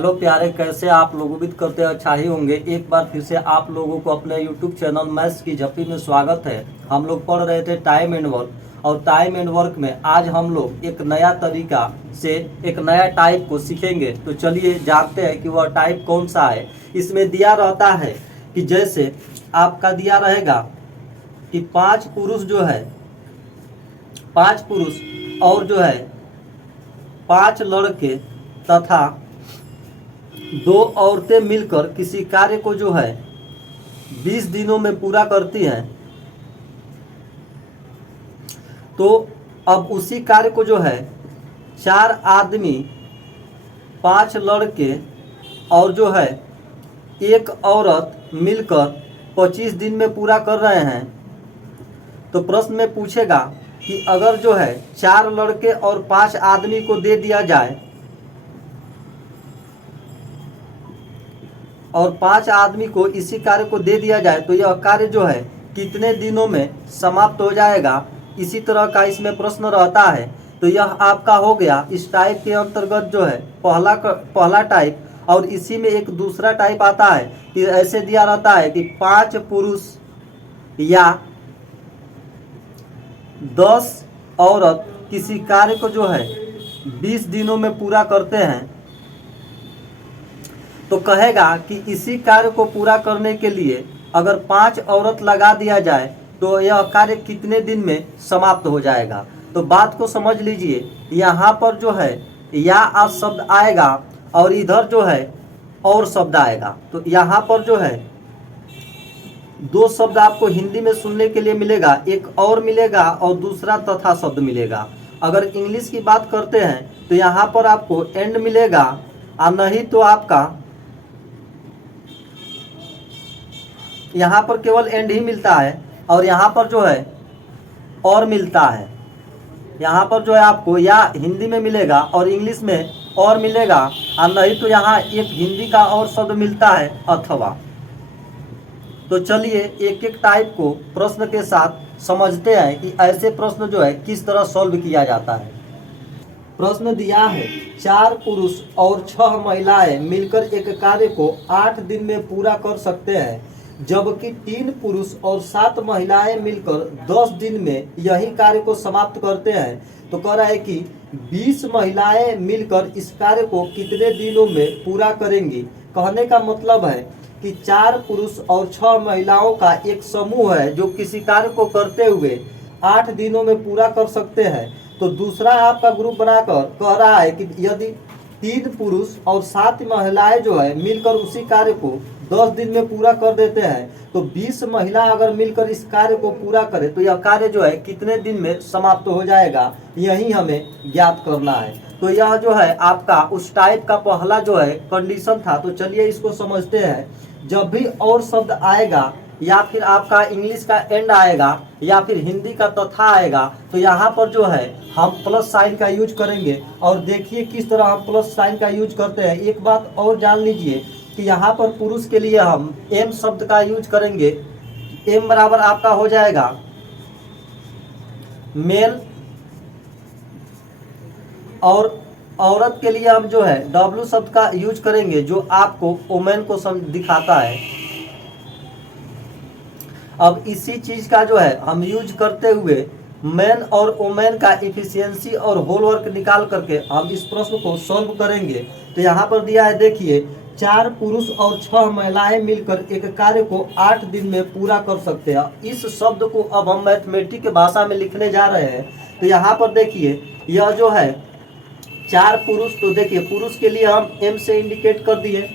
Hello प्यारे, कैसे आप लोग? उम्मीद करते हैं अच्छा ही होंगे। एक बार फिर से आप लोगों को अपने यूट्यूब चैनल मैथ्स की झप्पी में स्वागत है। हम लोग पढ़ रहे थे टाइम एंड वर्क, और टाइम एंड वर्क में आज हम लोग एक नया तरीका से एक नया टाइप को सीखेंगे। तो चलिए जानते हैं कि वह टाइप कौन सा है। इसमें दिया रहता है कि जैसे आपका दिया रहेगा कि 5 पुरुष जो है, 5 पुरुष और जो है 5 लड़के तथा 2 औरतें मिलकर किसी कार्य को जो है 20 दिनों में पूरा करती हैं। तो अब उसी कार्य को जो है 4 आदमी, 5 लड़के और जो है 1 औरत मिलकर 25 दिन में पूरा कर रहे हैं। तो प्रश्न में पूछेगा कि अगर जो है 4 लड़के और 5 आदमी को दे दिया जाए और 5 आदमी को इसी कार्य को दे दिया जाए तो यह कार्य जो है कितने दिनों में समाप्त हो जाएगा। इसी तरह का इसमें प्रश्न रहता है। तो यह आपका हो गया इस टाइप के अंतर्गत जो है पहला टाइप। और इसी में एक दूसरा टाइप आता है कि ऐसे दिया रहता है कि 5 पुरुष या 10 औरत किसी कार्य को जो है 20 दिनों में पूरा करते हैं। तो कहेगा कि इसी कार्य को पूरा करने के लिए अगर 5 औरत लगा दिया जाए तो यह कार्य कितने दिन में समाप्त हो जाएगा। तो बात को समझ लीजिए, यहाँ पर जो है या शब्द आएगा और इधर जो है और शब्द आएगा। तो यहाँ पर जो है 2 शब्द आपको हिंदी में सुनने के लिए मिलेगा, एक और मिलेगा और दूसरा तथा शब्द मिलेगा। अगर इंग्लिश की बात करते हैं तो यहाँ पर आपको एंड मिलेगा, और नहीं तो आपका यहाँ पर केवल एंड ही मिलता है। और यहाँ पर जो है और मिलता है। यहाँ पर जो है आपको या हिंदी में मिलेगा और इंग्लिश में और मिलेगा, और नहीं तो यहाँ एक हिंदी का और शब्द मिलता है अथवा। तो चलिए एक एक टाइप को प्रश्न के साथ समझते हैं कि ऐसे प्रश्न जो है किस तरह सॉल्व किया जाता है। प्रश्न दिया है 4 पुरुष और 6 महिलाएं मिलकर एक कार्य को 8 दिन में पूरा कर सकते हैं, जबकि 3 पुरुष और 7 महिलाएं मिलकर 10 दिन में यही कार्य को समाप्त करते हैं। तो कह रहा है कि 20 महिलाएं मिलकर इस कार्य को कितने दिनों में पूरा करेंगी। कहने का मतलब है कि 4 पुरुष और 6 महिलाओं का एक समूह है जो किसी कार्य को करते हुए 8 दिनों में पूरा कर सकते हैं। तो दूसरा आपका ग्रुप बनाकर कह रहा है कि यदि 3 पुरुष और 7 महिलाएं जो है मिलकर उसी कार्य को 10 दिन में पूरा कर देते हैं, तो 20 महिला अगर मिलकर इस कार्य को पूरा करे तो यह कार्य जो है कितने दिन में समाप्त हो जाएगा, यही हमें ज्ञात करना है। तो यह जो है आपका उस टाइप का पहला जो है कंडीशन था। तो चलिए इसको समझते हैं। जब भी और शब्द आएगा या फिर आपका इंग्लिश का एंड आएगा या फिर हिंदी का तथा आएगा, तो यहाँ पर जो है हम प्लस साइन का यूज करेंगे। और देखिए किस तरह हम प्लस साइन का यूज करते हैं। एक बात और जान लीजिए कि यहाँ पर पुरुष के लिए हम एम शब्द का यूज करेंगे। एम बराबर आपका हो जाएगा मेल, और औरत के लिए हम जो है डब्ल्यू शब्द का यूज करेंगे जो आपको वोमेन को दिखाता है। अब इसी चीज का जो है हम यूज करते हुए मैन और वोमेन का इफिशियंसी और होल वर्क निकाल करके हम इस प्रश्न को सॉल्व करेंगे। तो यहाँ पर दिया है, देखिए 4 पुरुष और 6 महिलाएं मिलकर एक कार्य को 8 दिन में पूरा कर सकते हैं। इस शब्द को अब हम मैथमेटिक्स के भाषा में लिखने जा रहे हैं। तो यहाँ पर देखिए यह जो है 4 पुरुष, तो देखिए पुरुष के लिए हम एम से इंडिकेट कर दिए,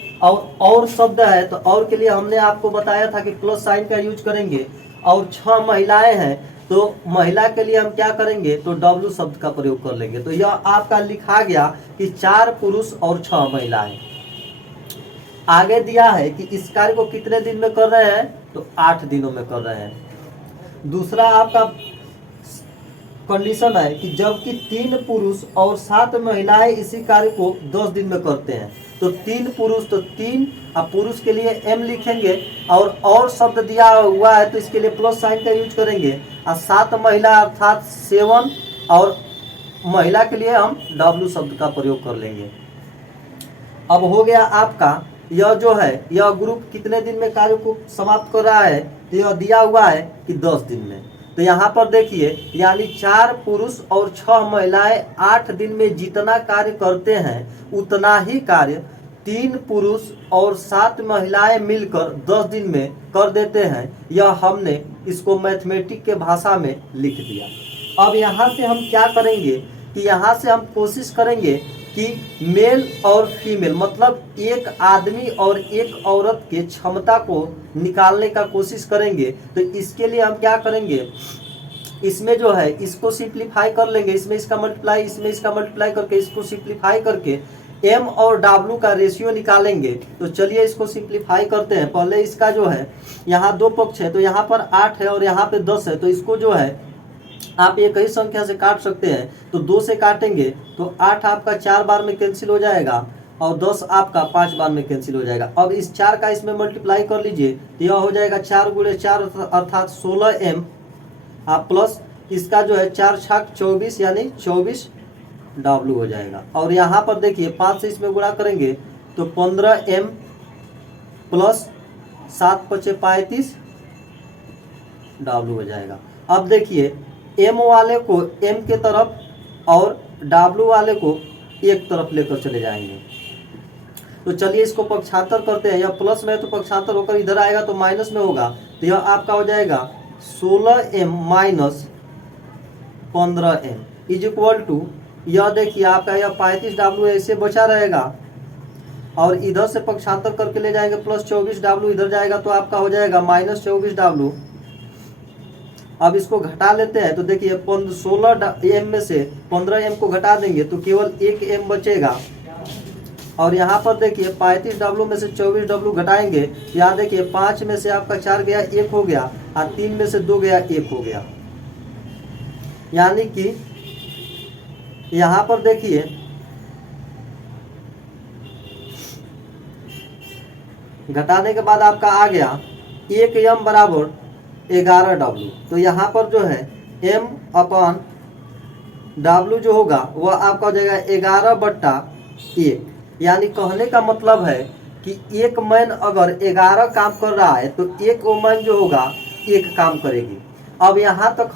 और शब्द है तो और के लिए हमने आपको बताया था कि प्लस साइन का यूज करेंगे। और 6 महिलाएं हैं तो महिला के लिए हम क्या करेंगे, तो डब्ल्यू शब्द का प्रयोग कर लेंगे। तो यह आपका लिखा गया कि 4 पुरुष और 6 महिलाएं। आगे दिया है कि इस कार्य को कितने दिन में कर रहे हैं, तो 8 दिनों में कर रहे हैं। दूसरा आपका कंडीशन है कि जबकि 3 पुरुष और 7 महिलाएं इसी कार्य को 10 दिन में करते हैं। तो 3 पुरुष, तो 3 अब पुरुष के लिए एम लिखेंगे, और शब्द दिया हुआ है तो इसके लिए प्लस साइन का यूज करेंगे। और 7 महिला अर्थात 7, और महिला के लिए हम डब्ल्यू शब्द का प्रयोग कर लेंगे। अब हो गया आपका यह जो है यह ग्रुप कितने दिन में कार्य को समाप्त कर रहा है, तो यह दिया हुआ है कि 10 दिन में। तो यहाँ पर देखिए यानी 4 पुरुष और 6 महिलाएं 8 दिन में जितना कार्य करते हैं उतना ही कार्य 3 पुरुष और 7 महिलाएं मिलकर 10 दिन में कर देते हैं। यह हमने इसको मैथमेटिक के भाषा में लिख दिया। अब यहाँ से हम क्या करेंगे कि यहाँ से हम कोशिश करेंगे कि मेल और फीमेल मतलब एक आदमी और एक औरत के क्षमता को निकालने का कोशिश करेंगे। तो इसके लिए हम क्या करेंगे, इसमें जो है इसको सिंप्लीफाई कर लेंगे, इसमें इसका मल्टीप्लाई, इसमें इसका मल्टीप्लाई करके इसको सिंप्लीफाई करके m और w का रेशियो निकालेंगे। तो चलिए इसको सिंप्लीफाई करते हैं। पहले इसका जो है यहाँ 2 पक्ष है, तो यहाँ पर 8 है और यहाँ पे 10 है, तो इसको जो है आप एक ही संख्या से काट सकते हैं। तो 2 से काटेंगे तो 8 आपका 4 बार में कैंसिल हो जाएगा और 10 आपका 5 बार में कैंसिल हो जाएगा। अब इस 4 का इसमें मल्टीप्लाई कर लीजिए तो यह हो जाएगा 4 गुणे 4 अर्थात 16m आप प्लस इसका जो है 4 छाक 24 यानी 24w हो जाएगा। और यहाँ पर देखिए 5 से इसमें गुणा करेंगे तो 15m प्लस 7 पचे 35w हो जाएगा। अब देखिए m वाले को m के तरफ और w वाले को एक तरफ लेकर चले जाएंगे। तो चलिए इसको पक्षांतर करते हैं। यह प्लस में है तो पक्षांतर होकर इधर आएगा तो माइनस में होगा, तो यह आपका हो जाएगा 16m minus 15m is equal to यह देखिए आपका यह 35w ऐसे बचा रहेगा और इधर से पक्षांतर करके ले जाएंगे प्लस 24w इधर जाएगा तो आपका हो जाएगा माइनस 24w। अब इसको घटा लेते हैं तो देखिए 16m में से 15m को घटा देंगे तो केवल 1m बचेगा। और यहाँ पर देखिए 35w में से 24w घटाएंगे, यहाँ देखिए 5 में से आपका 4 गया 1 हो गया और 3 में से 2 गया 1 हो गया। यानी कि यहाँ पर देखिए घटाने के बाद आपका आ गया 1m बराबर 11w। तो यहाँ पर जो है m अपन w जो होगा वह आपका हो जाएगा 11/1। यानी कहने का मतलब है कि एक मैन अगर 11 काम कर रहा है तो एक वोमन जो होगा 1 काम करेगी। अब यहाँ तक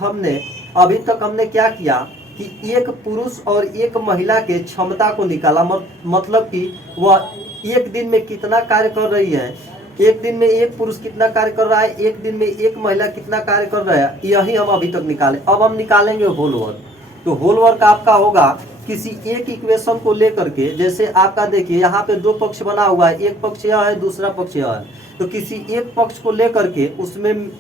अभी तक हमने क्या किया कि एक पुरुष और एक महिला के क्षमता को निकाला, मतलब कि वह एक दिन में कितना कार्य कर रही है, एक दिन में एक पुरुष कितना कार्य कर रहा है, एक दिन में एक महिला कितना कार्य कर रहा है, यही हम अभी तक निकाले। अब हम निकालेंगे होल वर्क। तो होल वर्क आपका होगा किसी एक इक्वेशन को लेकर के, जैसे आपका देखिए यहाँ पे 2 पक्ष बना हुआ है, एक पक्ष यह है दूसरा पक्ष यह है, तो किसी एक पक्ष को लेकर के उसमें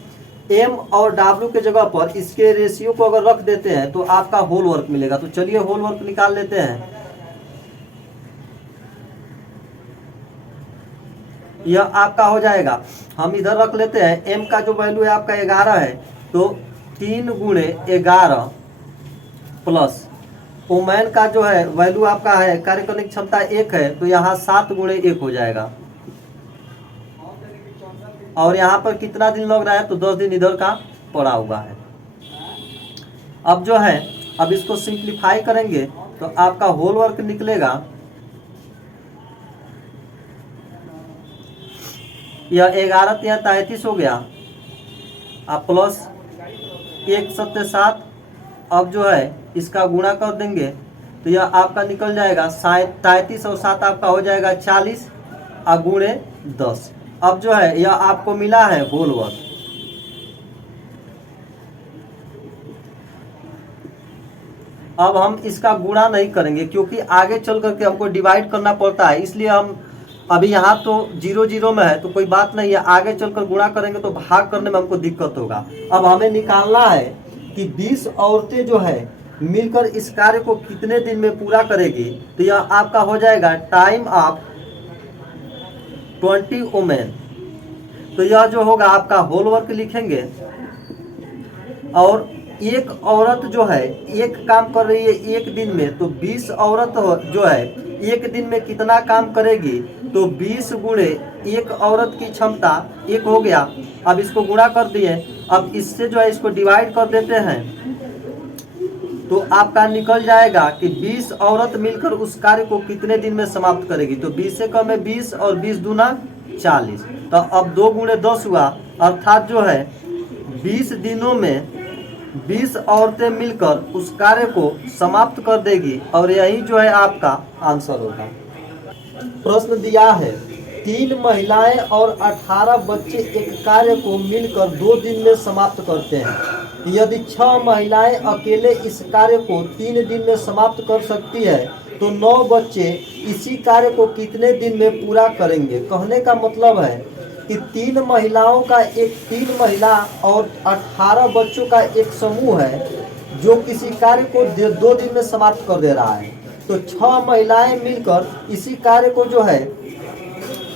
m और w के जगह पर इसके रेशियो को अगर रख देते हैं तो आपका होल वर्क मिलेगा। तो चलिए होल वर्क निकाल लेते हैं। यह आपका हो जाएगा, हम इधर रख लेते हैं, m का जो वैल्यू है आपका 11 है तो 3 गुणे 11 प्लस ओमैन का जो है वैल्यू आपका है कार्य करने की क्षमता 1 है तो यहाँ 7 गुणे 1 हो जाएगा। और यहाँ पर कितना दिन लग रहा है तो 10 दिन इधर का पड़ा हुआ है। अब जो है अब इसको सिंप्लीफाई करेंगे तो आपका होल वर्क निकलेगा, यह 11 या 33 हो गया अब प्लस 1 सत्ते 7। अब जो है इसका गुणा कर देंगे तो यह आपका निकल जाएगा 33 और 7 आपका हो जाएगा 40 और गुणे 10। अब जो है यह आपको मिला है होल वर्क। अब हम इसका गुणा नहीं करेंगे क्योंकि आगे चल करके हमको डिवाइड करना पड़ता है, इसलिए हम अभी यहाँ तो 0 0 में है तो कोई बात नहीं है, आगे चलकर गुणा करेंगे तो भाग करने में हमको दिक्कत होगा। अब हमें निकालना है कि 20 औरतें जो है मिलकर इस कार्य को कितने दिन में पूरा करेगी। तो यह आपका हो जाएगा टाइम ऑफ 20 वुमेन। तो यह जो होगा आपका होल वर्क लिखेंगे और एक औरत जो है एक काम कर रही है एक दिन में, तो 20 औरत जो है एक दिन में कितना काम करेगी तो 20 गुणे एक औरत की क्षमता 1 हो गया। अब इसको गुणा कर दिए, अब इससे जो है इसको डिवाइड कर देते हैं तो आपका निकल जाएगा कि 20 औरत मिलकर उस कार्य को कितने दिन में समाप्त करेगी। तो 20 से कम है 20 और 20 दूना 40। तो अब 2 गुणे 10 हुआ, अर्थात जो है 20 दिनों में 20 औरतें मिलकर उस कार्य को समाप्त कर देगी और यही जो है आपका आंसर होगा। प्रश्न दिया है 3 महिलाएं और 18 बच्चे एक कार्य को मिलकर 2 दिन में समाप्त करते हैं। यदि 6 महिलाएं अकेले इस कार्य को 3 दिन में समाप्त कर सकती है तो 9 बच्चे इसी कार्य को कितने दिन में पूरा करेंगे। कहने का मतलब है कि 3 महिला और 18 बच्चों का एक समूह है जो किसी कार्य को 2 दिन में समाप्त कर दे रहा है। तो 6 महिलाएं मिलकर इसी कार्य को जो है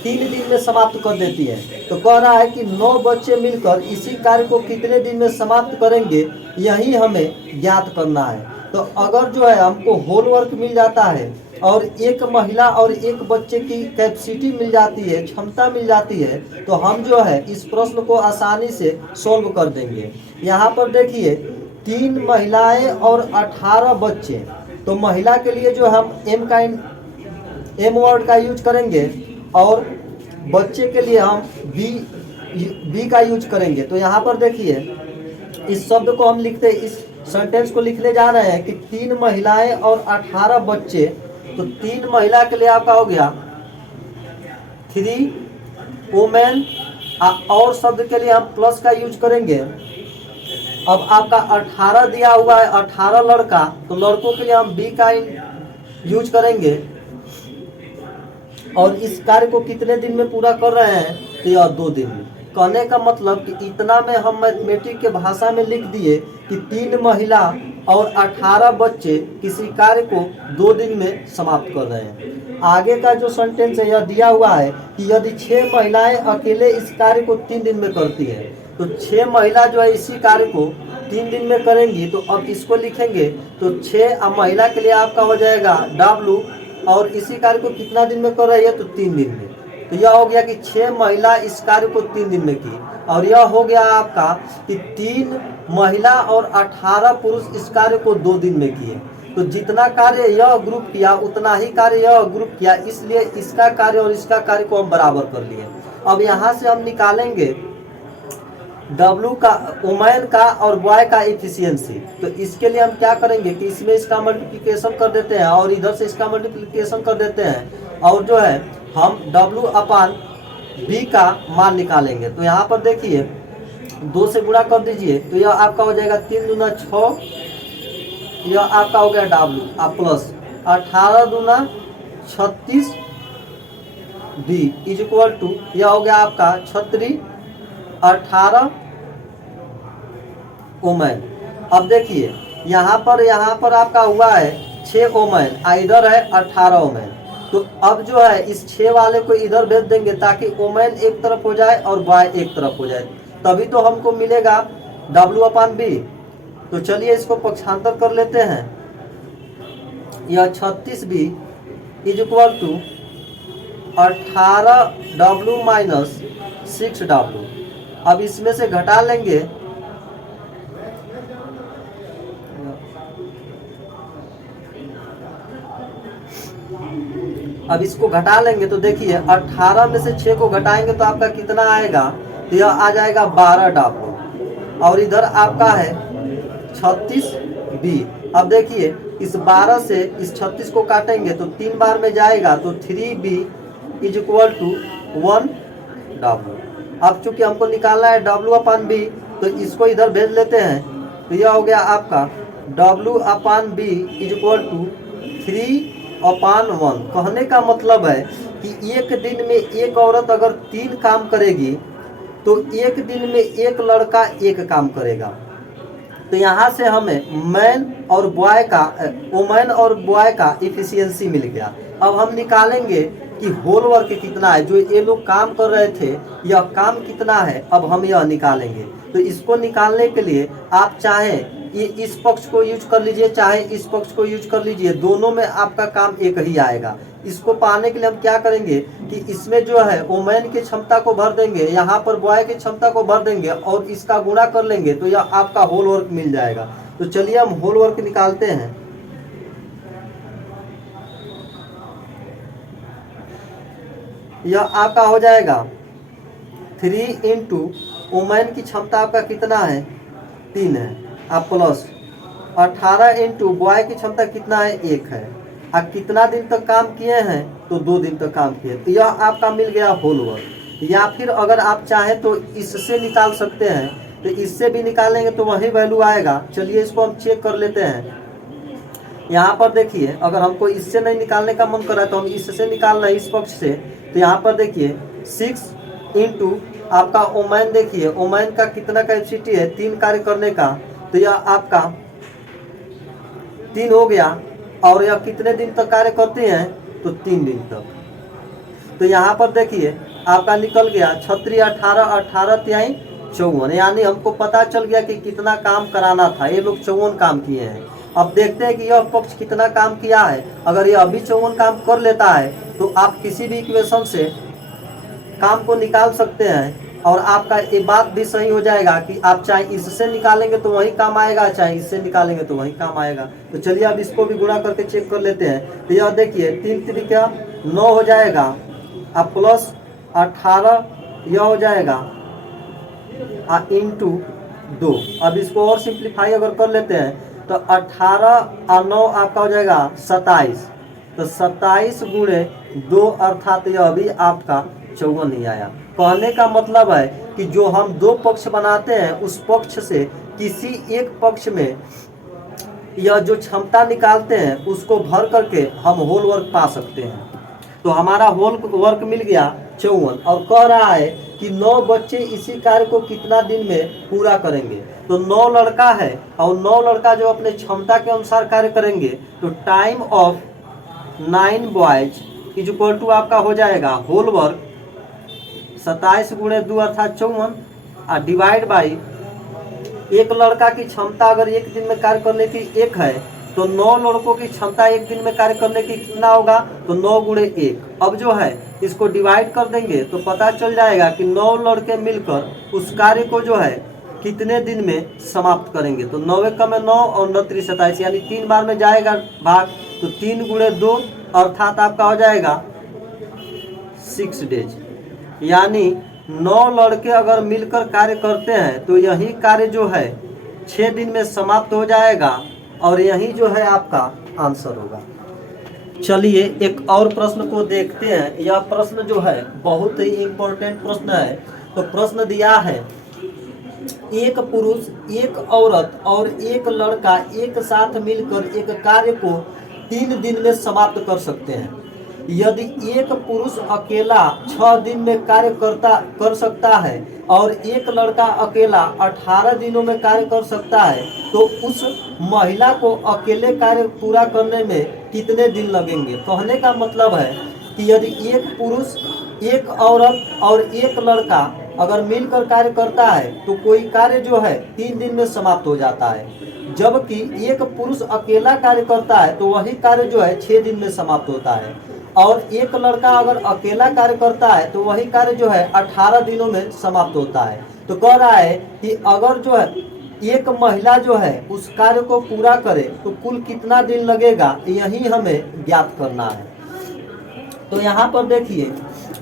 3 दिन में समाप्त कर देती है। तो कह रहा है कि 9 बच्चे मिलकर इसी कार्य को कितने दिन में समाप्त करेंगे, यही हमें ज्ञात करना है। तो अगर जो है हमको होल वर्क मिल जाता है और एक महिला और एक बच्चे की कैपेसिटी मिल जाती है, क्षमता मिल जाती है, तो हम जो है इस प्रश्न को आसानी से सॉल्व कर देंगे। यहाँ पर देखिए 3 महिलाएं और 18 बच्चे, तो महिला के लिए जो हम एम वर्ड का यूज करेंगे और बच्चे के लिए हम बी का यूज करेंगे। तो यहाँ पर देखिए इस शब्द को हम लिखते, इस सेंटेंस को लिखने जा रहे हैं कि 3 महिलाएं और 18 बच्चे। तो 3 महिला के लिए आपका हो गया 3 वुमेन, और शब्द के लिए हम प्लस का यूज करेंगे। अब आपका 18 दिया हुआ है, 18 लड़का, तो लड़कों के लिए हम बी का यूज करेंगे। और इस कार्य को कितने दिन में पूरा कर रहे हैं, तो यह 2 दिन में। कहने का मतलब कि इतना में हम मैथमेटिक के भाषा में लिख दिए कि 3 महिला और 18 बच्चे किसी कार्य को 2 दिन में समाप्त कर रहे हैं। आगे का जो सेंटेंस है यह दिया हुआ है कि यदि 6 महिलाएं अकेले इस कार्य को 3 दिन में करती है, तो 6 महिला जो है इसी कार्य को 3 दिन में करेंगी। तो अब इसको लिखेंगे तो 6 महिला के लिए आपका हो जाएगा W, और इसी कार्य को कितना दिन में कर रही है, तो 3 दिन में। तो यह हो गया कि 6 महिला इस कार्य को 3 दिन में की, और यह हो गया आपका कि 3 महिला और 18 पुरुष इस कार्य को 2 दिन में किए। तो जितना कार्य यह ग्रुप किया उतना ही कार्य यह ग्रुप किया, इसलिए इसका कार्य और इसका कार्य को हम बराबर कर लिए। अब यहाँ से हम निकालेंगे W का, वुमेन का और बॉय का एफिशिएंसी। तो इसके लिए हम क्या करेंगे कि इसमें इसका मल्टीप्लिकेशन कर देते हैं और इधर से इसका मल्टीप्लिकेशन कर देते हैं, और जो है हम W अपान B का मान निकालेंगे। तो यहाँ पर देखिए 2 से गुणा कर दीजिए, तो यह आपका हो जाएगा 3 दूना 6, यह आपका हो गया W, आप प्लस 18 दूना 36 B इज इक्वल टू, यह हो गया आपका 36 18 वुमेन। अब देखिए यहाँ पर आपका हुआ है 6 वुमेन, इधर है 18 वुमेन। तो अब जो है इस 6 वाले को इधर भेज देंगे ताकि वुमेन एक तरफ हो जाए और बॉय एक तरफ हो जाए, तभी तो हमको मिलेगा W अपान B। तो चलिए इसको पक्षांतर कर लेते हैं। यह 36B is equal to 18W minus 6W। अब इसमें से घटा लेंगे, अब इसको घटा लेंगे तो देखिए 18 में से 6 को घटाएंगे तो आपका कितना आएगा, तो यह आ जाएगा 12W, और इधर आपका है 36B। अब देखिए इस 12 से इस 36 को काटेंगे तो 3 बार में जाएगा, तो 3B is equal to 1W। अब चूंकि हमको निकालना है W अपान B, तो इसको इधर भेज लेते हैं। तो यह हो गया आपका W upon B is equal to 3/1। कहने का मतलब है कि एक दिन में एक औरत अगर 3 काम करेगी तो एक दिन में एक लड़का 1 काम करेगा। तो यहाँ से हमें वुमेन और बॉय का इफिशियंसी मिल गया। अब हम निकालेंगे कि होल वर्क कितना है, जो ये लोग काम कर रहे थे यह काम कितना है, अब हम यह निकालेंगे। तो इसको निकालने के लिए आप चाहे इस पक्ष को यूज कर लीजिए, चाहे इस पक्ष को यूज कर लीजिए, दोनों में आपका काम एक ही आएगा। इसको पाने के लिए हम क्या करेंगे कि इसमें जो है वुमेन की क्षमता को भर देंगे, यहाँ पर बॉय की क्षमता को भर देंगे और इसका गुणा कर लेंगे, तो यह आपका होल वर्क मिल जाएगा। तो चलिए हम होल वर्क निकालते हैं। यह आपका हो जाएगा 3 इंटू वुमेन की क्षमता आपका कितना है 3 है, आप प्लस 18 इंटू बॉय की क्षमता कितना है 1 है। आप कितना दिन तक काम किए हैं तो 2 दिन तक काम किए। तो यह आपका मिल गया होल वर्क। या फिर अगर आप चाहें तो इससे निकाल सकते हैं, तो इससे भी निकालेंगे तो वही वैल्यू आएगा। चलिए इसको हम चेक कर लेते हैं। यहाँ पर देखिए, अगर हमको इससे नहीं निकालने का मन कर रहा है तो हम इससे निकाल रहे हैं, इस पक्ष से। तो यहाँ पर देखिए 6 इंटू आपका ओमैन, देखिए ओमैन का कितना कैपेसिटी है 3 कार्य करने का, तो यह आपका 3 हो गया। और यह कितने दिन तक कार्य करते हैं तो 3 दिन तक। तो यहाँ पर देखिए आपका निकल गया 36 18 18 तिहाई 54, यानी हमको पता चल गया कि कितना काम कराना था। ये लोग 54 काम किए हैं। अब देखते हैं कि यह पक्ष कितना काम किया है। अगर यह अभी 54 काम कर लेता है तो आप किसी भी इक्वेशन से काम को निकाल सकते हैं। और आपका ये बात भी सही हो जाएगा कि आप चाहे इससे निकालेंगे तो वही काम आएगा, चाहे इससे निकालेंगे तो वही काम आएगा। तो चलिए अब इसको भी गुणा करके चेक कर लेते हैं। तो यह देखिए 3 त्रिका 9 हो जाएगा, आप प्लस 18 यह हो जाएगा इंटू 2। अब इसको और सिंप्लीफाई अगर कर लेते हैं तो 18 और 9 आपका हो जाएगा 27। तो 27 गुणे 2 अर्थात यह अभी आपका 54 नहीं आया। कहने का मतलब है कि जो हम 2 पक्ष बनाते हैं उस पक्ष से किसी एक पक्ष में यह जो क्षमता निकालते हैं उसको भर करके हम होल वर्क पा सकते हैं। तो हमारा होल वर्क मिल गया 54 और कह रहा है कि 9 बच्चे इसी कार्य को कितना दिन में पूरा करेंगे। तो 9 लड़का है और 9 लड़का जो अपने क्षमता के अनुसार कार्य करेंगे, तो time of 9 boys is equal to आपका हो जाएगा होल वर्क 27 गुणे 2 अर्थात 54 डिवाइड बाई एक लड़का की क्षमता अगर एक दिन में कार्य करने की 1 है तो 9 लड़कों की क्षमता एक दिन में कार्य करने की कितना होगा तो 9 गुणे 1। अब जो है इसको डिवाइड कर देंगे तो पता चल जाएगा कि 9 लड़के मिलकर उस कार्य को जो है कितने दिन में समाप्त करेंगे। तो 9 1 में 9 और 9 3 27, यानी 3 बार में जाएगा भाग, तो 3 गुणे 2 अर्थात आपका हो जाएगा 6 डेज। यानी 9 लड़के अगर मिलकर कार्य करते हैं तो यही कार्य जो है 6 दिन में समाप्त हो जाएगा और यही जो है आपका आंसर होगा। चलिए एक और प्रश्न को देखते हैं। यह प्रश्न जो है बहुत ही इम्पोर्टेंट प्रश्न है। तो प्रश्न दिया है, एक पुरुष, एक औरत और एक लड़का एक साथ मिलकर एक कार्य को 3 दिन में समाप्त कर सकते हैं। यदि एक पुरुष अकेला 6 दिन में कार्य कर सकता है और एक लड़का अकेला 18 दिनों में कार्य कर सकता है, तो उस महिला को अकेले कार्य पूरा करने में कितने दिन लगेंगे। कहने का मतलब है कि यदि एक पुरुष, एक औरत और एक लड़का अगर मिलकर कार्य करता है तो कोई कार्य जो है 3 दिन में समाप्त हो जाता है, जबकि एक पुरुष अकेला कार्य करता है तो वही कार्य जो है 6 दिन में समाप्त होता है। और एक लड़का अगर अकेला कार्य करता है तो वही कार्य जो है 18 दिनों में समाप्त होता है। तो कह रहा है कि अगर जो है एक महिला जो है उस कार्य को पूरा करे तो कुल कितना दिन लगेगा, यही हमें ज्ञात करना है। तो यहाँ पर देखिए,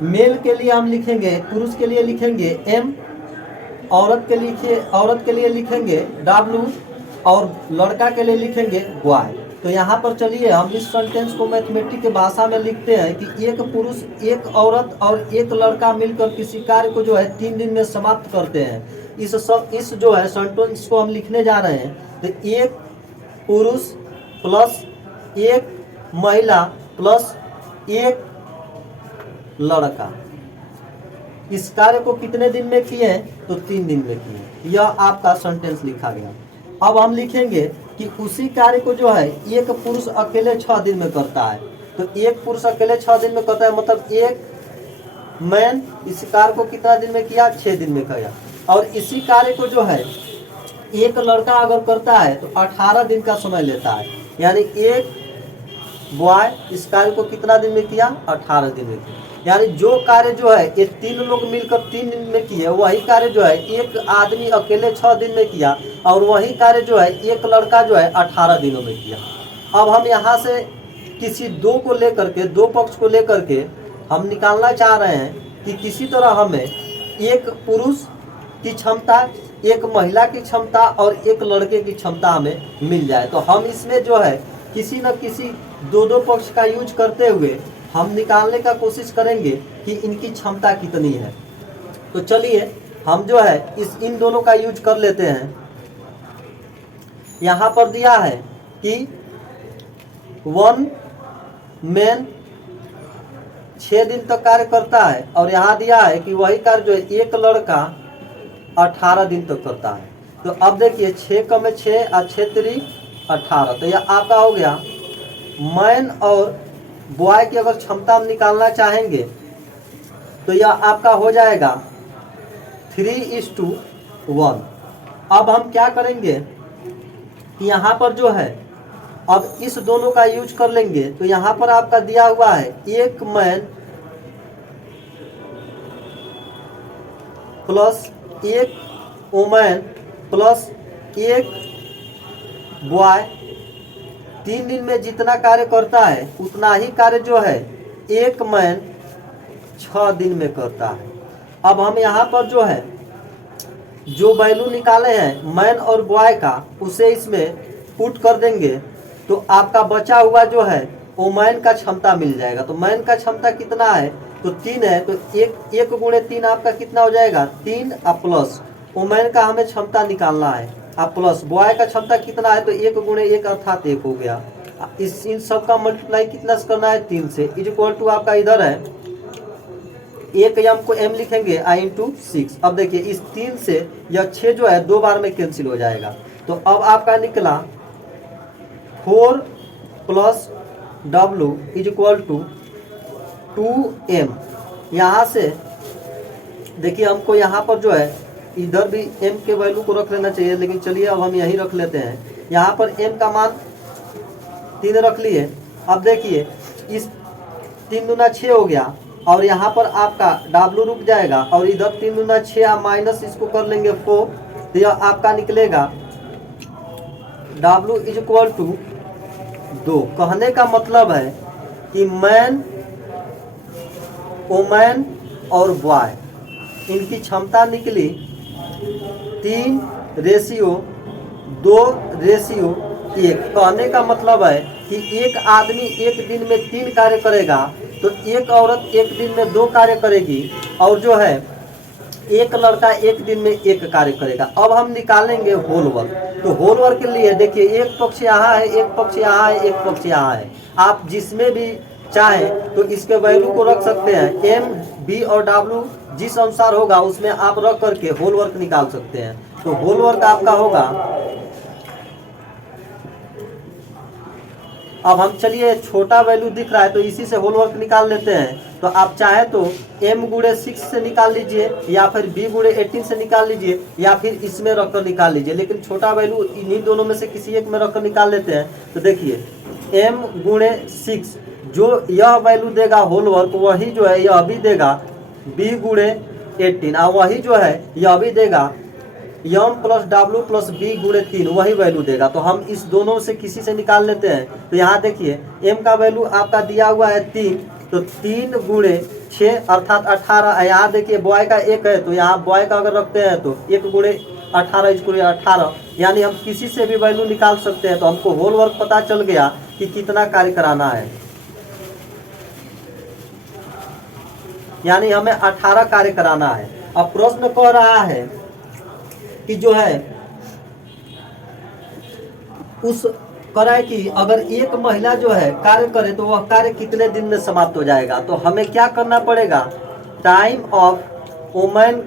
मेल के लिए हम लिखेंगे, पुरुष के लिए लिखेंगे M, औरत के लिए लिखेंगे W और लड़का के लिए लिखेंगे Y। तो यहाँ पर चलिए हम इस सेंटेंस को मैथमेटिक्स की भाषा में लिखते हैं कि एक पुरुष, एक औरत और एक लड़का मिलकर किसी कार्य को जो है 3 दिन में समाप्त करते हैं। इस जो है सेंटेंस को हम लिखने जा रहे हैं। तो एक पुरुष प्लस एक महिला प्लस एक लड़का इस कार्य को कितने दिन में किए तो 3 दिन में किए। यह आपका सेंटेंस लिखा गया। अब हम लिखेंगे कि उसी कार्य को जो है एक पुरुष अकेले 6 दिन में करता है। तो एक पुरुष अकेले 6 दिन में करता है, मतलब एक मैन इस कार्य को कितना दिन में किया 6 दिन में किया। और इसी कार्य को जो है एक लड़का अगर करता है तो 18 दिन का समय लेता है, यानी एक बॉय इस कार्य को कितना दिन में किया 18 दिन में किया। यानी जो कार्य जो है ये 3 लोग मिलकर 3 दिन में किए, वही कार्य जो है एक आदमी अकेले 6 दिन में किया, और वही कार्य जो है एक लड़का जो है 18 दिनों में किया। अब हम यहाँ से किसी दो को लेकर के, दो पक्ष को लेकर के हम निकालना चाह रहे हैं कि किसी तरह हमें एक पुरुष की क्षमता, एक महिला की क्षमता और एक लड़के की क्षमता हमें मिल जाए। तो हम इसमें जो है किसी न किसी दो पक्ष का यूज करते हुए हम निकालने का कोशिश करेंगे कि इनकी क्षमता कितनी है। तो चलिए हम जो है इन दोनों का यूज कर लेते हैं। यहाँ पर दिया है कि 1 मैन 6 दिन तक कार्य करता है, और यहाँ दिया है कि वही कार्य जो है एक लड़का 18 दिन तक करता है। तो अब देखिए 6 कम 6 और 6 3 18, तो यह आपका हो गया मैन और बॉय की अगर क्षमता हम निकालना चाहेंगे तो यह आपका हो जाएगा 3:1। अब हम क्या करेंगे कि यहाँ पर जो है अब इस दोनों का यूज कर लेंगे। तो यहाँ पर आपका दिया हुआ है एक मैन प्लस एक वुमेन प्लस एक बॉय 3 दिन में जितना कार्य करता है उतना ही कार्य जो है एक मैन 6 दिन में करता है। अब हम यहाँ पर जो है जो वैल्यू निकाले हैं मैन और बॉय का उसे इसमें पुट कर देंगे, तो आपका बचा हुआ जो है वो मैन का क्षमता मिल जाएगा। तो मैन का क्षमता कितना है तो 3 है, तो एक गुणे 3 आपका कितना हो जाएगा 3 और प्लस वुमेन का हमें क्षमता निकालना है, अब प्लस बॉय का क्षमता कितना है तो 1 गुणे 1 अर्थात 1 हो गया। इन सब का मल्टीप्लाई कितना से करना है 3 से, इज इक्वल टू आपका इधर है एक एम को m लिखेंगे i इंटू 6। अब देखिए इस 3 से यह 6 जो है 2 बार में कैंसिल हो जाएगा। तो अब आपका निकला 4 plus w is equal to 2m। यहाँ से देखिए हमको यहाँ पर जो है इधर भी m के वैल्यू को रख लेना चाहिए, लेकिन चलिए अब हम यहीं रख लेते हैं। यहाँ पर m का मान 3 रख लिए। अब देखिए इस 3 दूना 6 हो गया, और यहाँ पर आपका w रुक जाएगा, और इधर 3 दूना 6 आप माइनस इसको कर लेंगे 4, तो यह आपका निकलेगा w इज इक्वल टू 2। कहने का मतलब है कि मैन वुमेन और बॉय इनकी क्षमता निकली 3:2:1। कहने का मतलब है कि एक आदमी एक दिन में 3 कार्य करेगा, तो एक औरत एक दिन में 2 कार्य करेगी, और जो है एक लड़का एक दिन में 1 कार्य करेगा। अब हम निकालेंगे होल वर्क। तो होल वर्क के लिए देखिए एक पक्ष यहाँ है, एक पक्ष यहाँ है, एक पक्ष यहाँ है। आप जिसमें भी चाहें तो इसके वैल्यू को रख सकते हैं, m, b और w जिस अनुसार होगा उसमें आप रख करके होल वर्क निकाल सकते हैं। तो होल वर्क आपका होगा, अब हम चलिए छोटा वैल्यू दिख रहा है तो इसी से होल वर्क निकाल लेते हैं। तो आप चाहे तो m गुणे 6 से निकाल लीजिए, या फिर b गुणे 18 से निकाल लीजिए, या फिर इसमें रखकर निकाल लीजिए, लेकिन छोटा वैल्यू इन्हीं दोनों में से किसी एक में रखकर निकाल लेते हैं। तो देखिए m गुणे 6 जो यह वैल्यू देगा होल वर्क, वही जो है यह भी देगा b गुणे 18, और वही जो है यह भी देगा m plus w plus b गुणे 3, वही वैल्यू देगा। तो हम इस दोनों से किसी से निकाल लेते हैं। तो यहाँ देखिए m का वैल्यू आपका दिया हुआ है 3, तो 3 गुणे 6 अर्थात 18। यहाँ देखिए बॉय का 1 है, तो यहाँ बॉय का अगर रखते हैं तो 1 गुणे 18 इज 18, यानी हम किसी से भी वैल्यू निकाल सकते हैं। तो हमको होल वर्क पता चल गया कि कितना कार्य कराना है, यानी हमें 18 कार्य कराना है। अब प्रश्न कह रहा है कि जो है उस करे कि अगर एक महिला जो है कार्य करे तो वह कार्य कितने दिन में समाप्त हो जाएगा। तो हमें क्या करना पड़ेगा, टाइम ऑफ वुमेन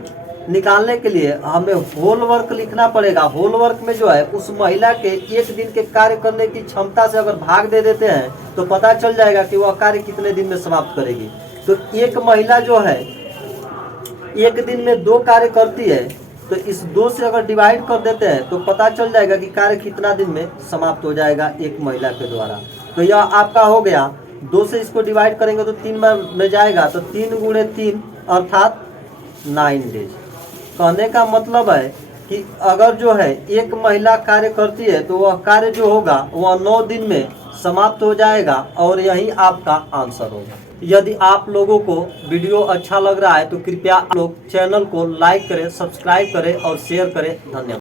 निकालने के लिए हमें होल वर्क लिखना पड़ेगा। होल वर्क में जो है उस महिला के एक दिन के कार्य करने की क्षमता से अगर भाग दे देते हैं तो पता चल जाएगा कि वह कार्य कितने दिन में समाप्त करेगी। तो एक महिला जो है एक दिन में 2 कार्य करती है, तो इस 2 से अगर डिवाइड कर देते हैं तो पता चल जाएगा कि कार्य कितना दिन में समाप्त हो जाएगा एक महिला के द्वारा। तो यह आपका हो गया 2 से इसको डिवाइड करेंगे तो 3 बार में जाएगा, तो 3 गुणे 3 अर्थात 9 डेज। कहने का मतलब है कि अगर जो है एक महिला कार्य करती है तो वह कार्य जो होगा वह 9 दिन में समाप्त हो जाएगा और यही आपका आंसर होगा। यदि आप लोगों को वीडियो अच्छा लग रहा है तो कृपया आप लोग चैनल को लाइक करें, सब्सक्राइब करें और शेयर करें। धन्यवाद।